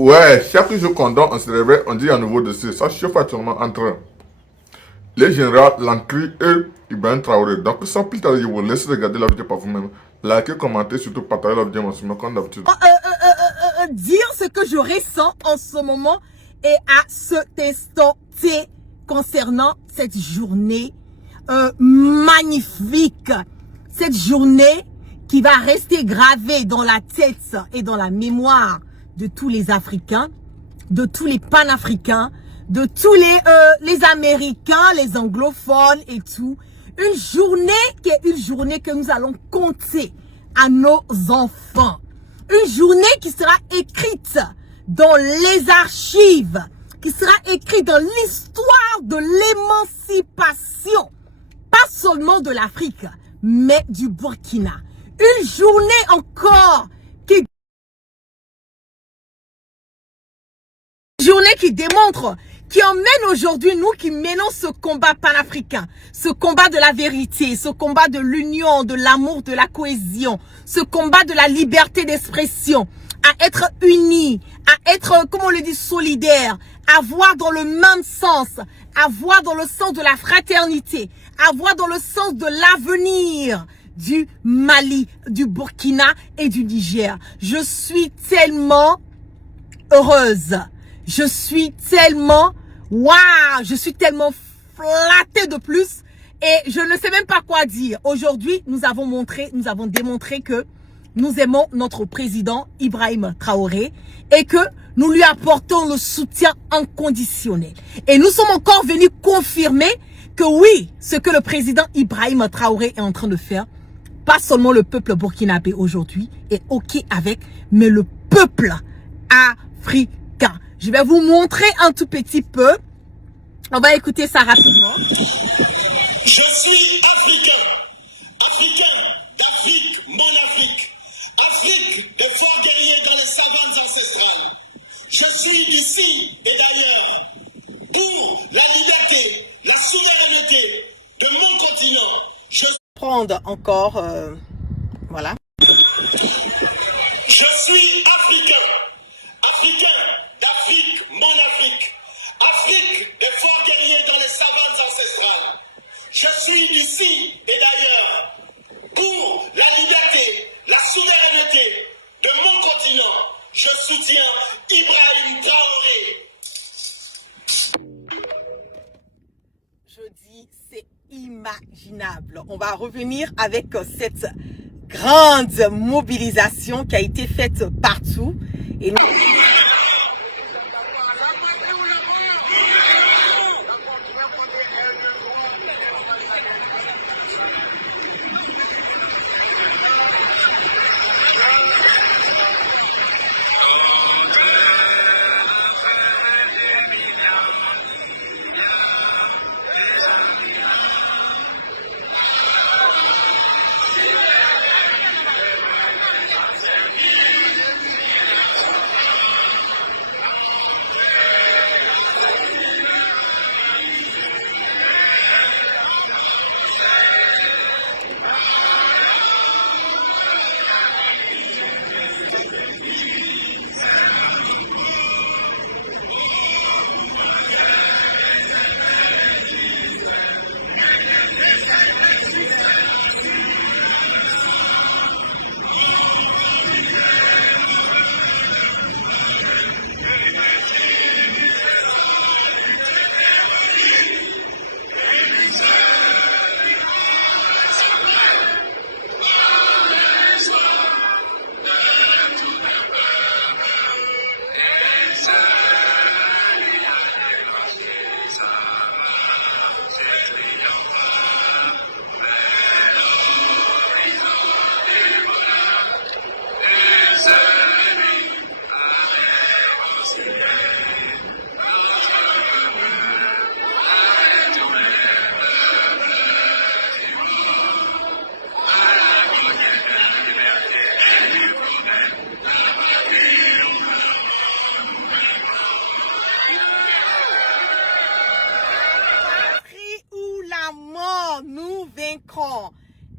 Ouais, chaque jour qu'on dort, on se réveille, on dit un nouveau dossier. Ça chauffe actuellement entre les généraux Lancry et Ibrahim Traoré. Donc, sans plus tarder, je vous laisse regarder la vidéo par vous-même. Likez, commentez, surtout partagez la vidéo maximum comme d'habitude. Dire ce que je ressens en ce moment et à cet instant T concernant cette journée magnifique. Cette journée qui va rester gravée dans la tête et dans la mémoire de tous les Africains, de tous les panafricains, de tous les Américains, les anglophones et tout. Une journée qui est une journée que nous allons compter à nos enfants. Une journée qui sera écrite dans les archives, qui sera écrite dans l'histoire de l'émancipation, pas seulement de l'Afrique, mais du Burkina. Une journée encore qui démontre, qui emmène aujourd'hui nous qui menons ce combat panafricain, ce combat de la vérité, ce combat de l'union, de l'amour, de la cohésion, ce combat de la liberté d'expression, à être unis, à être, comme on le dit, solidaires, à voir dans le même sens, à voir dans le sens de la fraternité, à voir dans le sens de l'avenir du Mali, du Burkina et du Niger. Je suis tellement heureuse. Je suis tellement, waouh, je suis tellement flattée de plus et je ne sais même pas quoi dire. Aujourd'hui, nous avons démontré que nous aimons notre président Ibrahim Traoré et que nous lui apportons le soutien inconditionnel. Et nous sommes encore venus confirmer que oui, ce que le président Ibrahim Traoré est en train de faire, pas seulement le peuple burkinabé aujourd'hui est OK avec, mais le peuple africain. Je vais vous montrer un tout petit peu. On va écouter ça rapidement. Je suis africain. Africain d'Afrique, mon Afrique. Afrique de forts guerriers dans les savanes ancestrales. Je suis ici et d'ailleurs pour la liberté, la souveraineté de mon continent. Je prendre encore, voilà. Je suis africain. Africain d'Afrique, mon Afrique. Afrique des forts guerriers dans les savanes ancestrales. Je suis ici et d'ailleurs pour la liberté, la souveraineté de mon continent. Je soutiens Ibrahim Traoré. Je dis, c'est imaginable. On va revenir avec cette grande mobilisation qui a été faite partout. Et nous...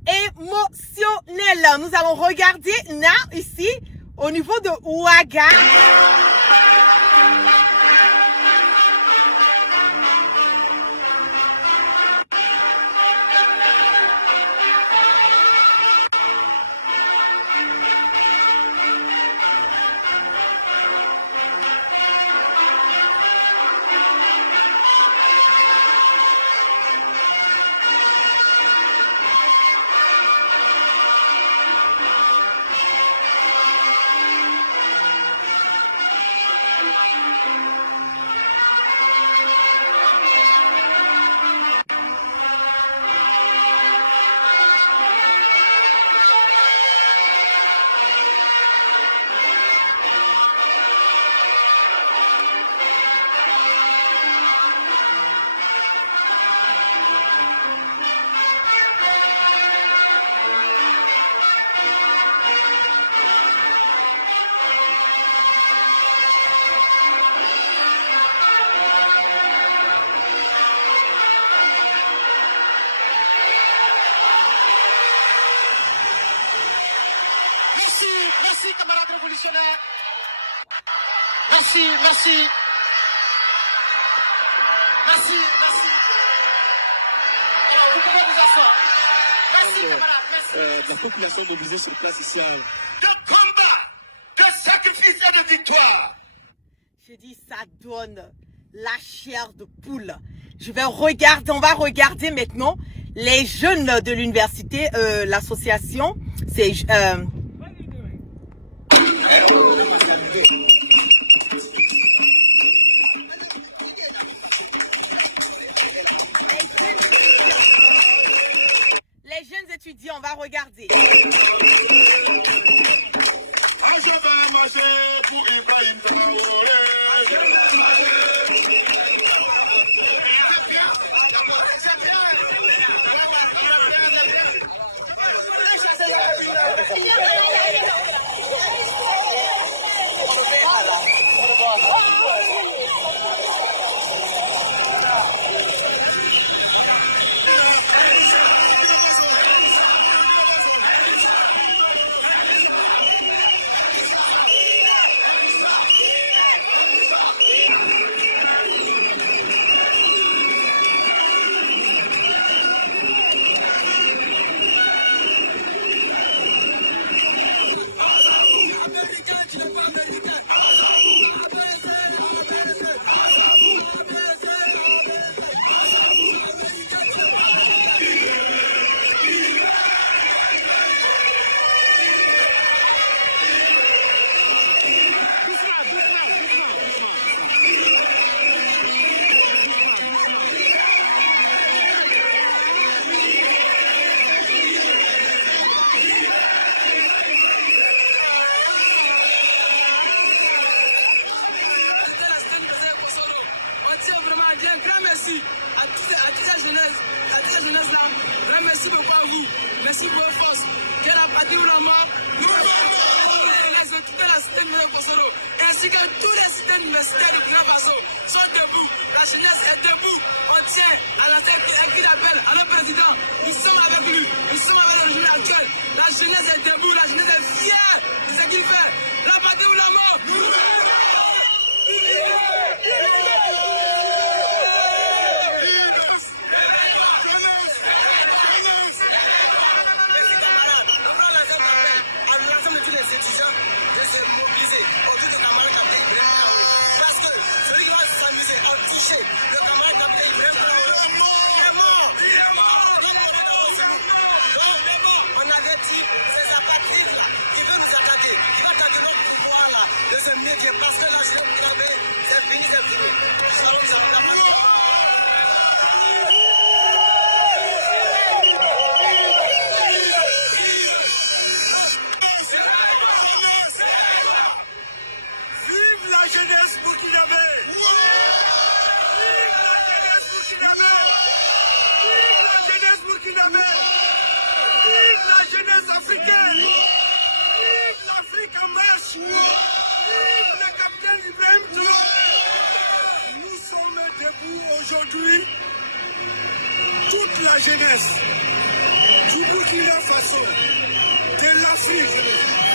Émotionnel. Nous allons regarder là, ici, au niveau de Ouaga. Merci, merci. Merci, merci. Alors, vous pouvez vous asseoir. Merci, camarades, merci. La population mobilisée sur place ici. De combat, de sacrifice et de victoire. Je dis, ça donne la chair de poule. On va regarder maintenant les jeunes de l'université, l'association, c'est... Les jeunes étudiants, on va regarder. Merci pour vos forces. Que la patrie ou la mort, ainsi que tous les systèmes universitaires du Burkina Faso sont debout. La jeunesse est debout. On tient à la tête qui appelle à notre président. Nous sommes avec lui. Nous sommes avec le régime actuel. La jeunesse est debout. La jeunesse est fière de ce qu'il fait. La patrie ou la mort. Parce que la jeunesse, vous savez, c'est fini, c'est fini. Vive la jeunesse burkinabé! Vive la jeunesse burkinabé! Vive la jeunesse africaine! Vive l'Afrique en marche! Vive le capitaine Ibrahim Traoré! Nous sommes debout aujourd'hui, toute la jeunesse du Burkina Faso, de l'Afrique,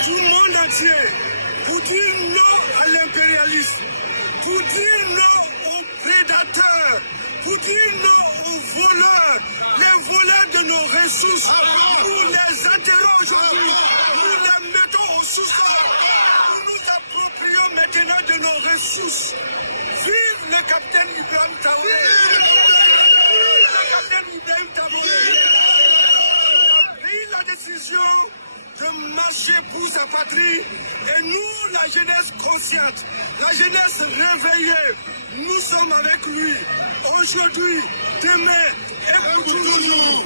du monde entier, pour dire non à l'impérialisme, pour dire non aux prédateurs, pour dire non aux voleurs, les voleurs de nos ressources. Nous les enterrons aujourd'hui, nous les mettons au sous-sol, nous nous approprions maintenant de nos ressources. Vive le capitaine Ibrahim Traoré! Vive le capitaine Ibrahim Traoré! Il a pris la décision de marcher pour sa patrie et nous, la jeunesse consciente, la jeunesse réveillée, nous sommes avec lui aujourd'hui, demain et pour toujours.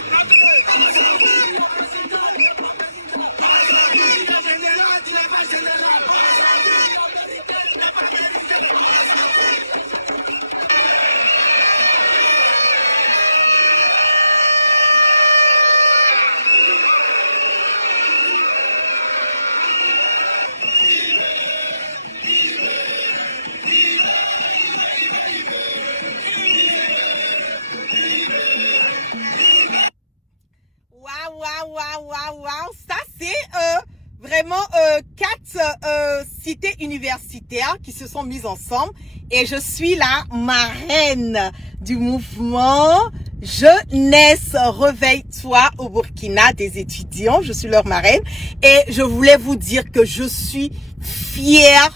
entités universitaires qui se sont mises ensemble et je suis la marraine du mouvement Jeunesse Réveille-toi au Burkina des étudiants. Je suis leur marraine et je voulais vous dire que je suis fière,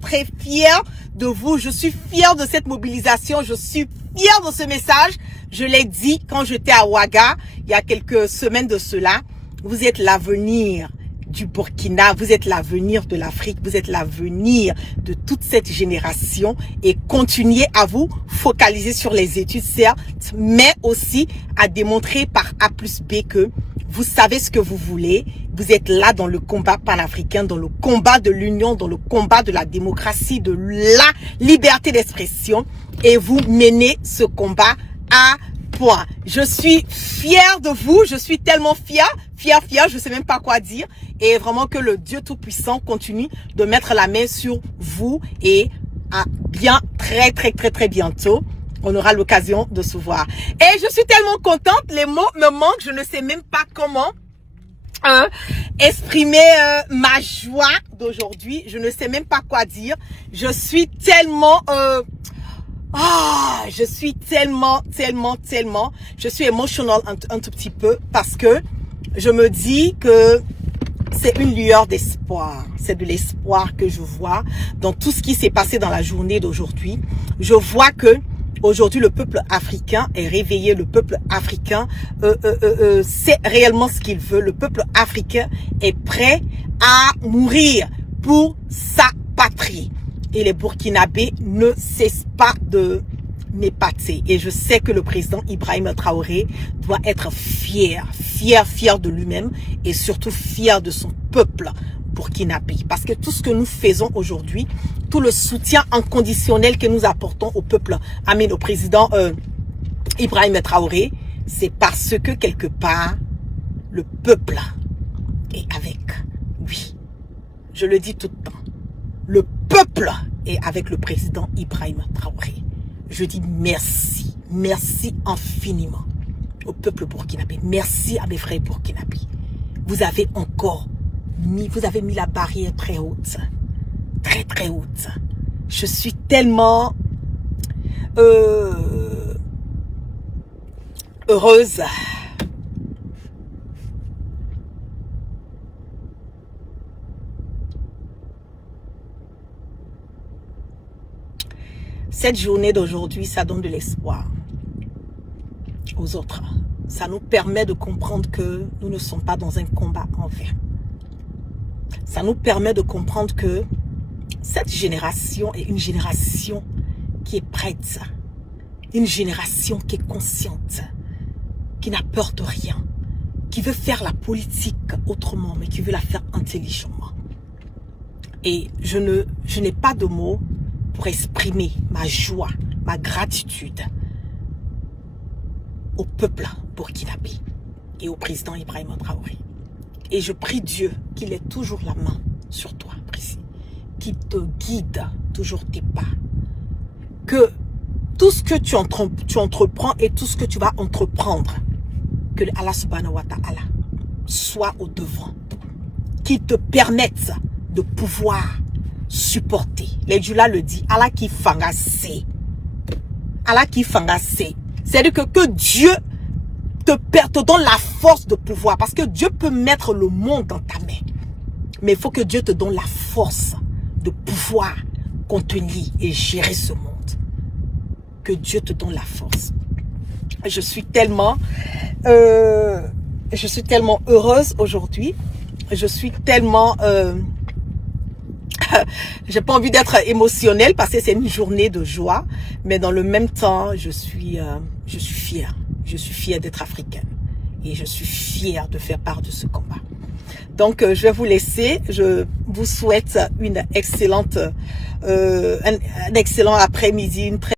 très fière de vous. Je suis fière de cette mobilisation. Je suis fière de ce message. Je l'ai dit quand j'étais à Ouaga il y a quelques semaines de cela. Vous êtes l'avenir du Burkina, vous êtes l'avenir de l'Afrique, vous êtes l'avenir de toute cette génération et continuez à vous focaliser sur les études, certes, mais aussi à démontrer par A plus B que vous savez ce que vous voulez, vous êtes là dans le combat panafricain, dans le combat de l'union, dans le combat de la démocratie, de la liberté d'expression et vous menez ce combat à point. Je suis fière de vous, je suis tellement fière, je sais même pas quoi dire et vraiment que le Dieu Tout-Puissant continue de mettre la main sur vous et à très bientôt. On aura l'occasion de se voir. Et je suis tellement contente, les mots me manquent, je ne sais même pas comment exprimer ma joie d'aujourd'hui. Je ne sais même pas quoi dire. Je suis tellement... je suis tellement, je suis émotionnelle un tout petit peu parce que je me dis que c'est une lueur d'espoir. C'est de l'espoir que je vois dans tout ce qui s'est passé dans la journée d'aujourd'hui. Je vois que aujourd'hui le peuple africain est réveillé. Le peuple africain sait réellement ce qu'il veut. Le peuple africain est prêt à mourir pour sa patrie. Et les Burkinabés ne cessent pas de m'épater. Et je sais que le président Ibrahim Traoré doit être fier de lui-même et surtout fier de son peuple burkinabé. Parce que tout ce que nous faisons aujourd'hui, tout le soutien inconditionnel que nous apportons au peuple, au président Ibrahim Traoré, c'est parce que quelque part, le peuple est avec lui. Je le dis tout le temps. Le peuple est avec le président Ibrahim Traoré. Je dis merci, merci infiniment au peuple burkinabé. Merci à mes frères burkinabés. Vous avez mis la barrière très haute, très haute. Je suis tellement heureuse. Cette journée d'aujourd'hui, ça donne de l'espoir aux autres. Ça nous permet de comprendre que nous ne sommes pas dans un combat en vain. Ça nous permet de comprendre que cette génération est une génération qui est prête. Une génération qui est consciente, qui n'a peur de rien, qui veut faire la politique autrement, mais qui veut la faire intelligemment. Et je n'ai pas de mots pour exprimer ma joie, ma gratitude au peuple burkinabé et au président Ibrahim Traoré. Et je prie Dieu qu'il ait toujours la main sur toi, Précis, qu'il te guide toujours tes pas. Que tout ce que tu entreprends et tout ce que tu vas entreprendre, que Allah subhanahu wa ta'ala soit au devant, qu'il te permette de pouvoir supporter. Les Jula le dit, Allah qui fangasse. Allah qui fangasse. C'est-à-dire que Dieu te donne la force de pouvoir. Parce que Dieu peut mettre le monde dans ta main. Mais il faut que Dieu te donne la force de pouvoir contenir et gérer ce monde. Que Dieu te donne la force. Je suis tellement heureuse aujourd'hui. Je suis tellement... j'ai pas envie d'être émotionnelle parce que c'est une journée de joie, mais dans le même temps, je suis fière. Je suis fière d'être africaine et je suis fière de faire part de ce combat. Donc, je vais vous laisser. Je vous souhaite une excellente, un excellent après-midi, une très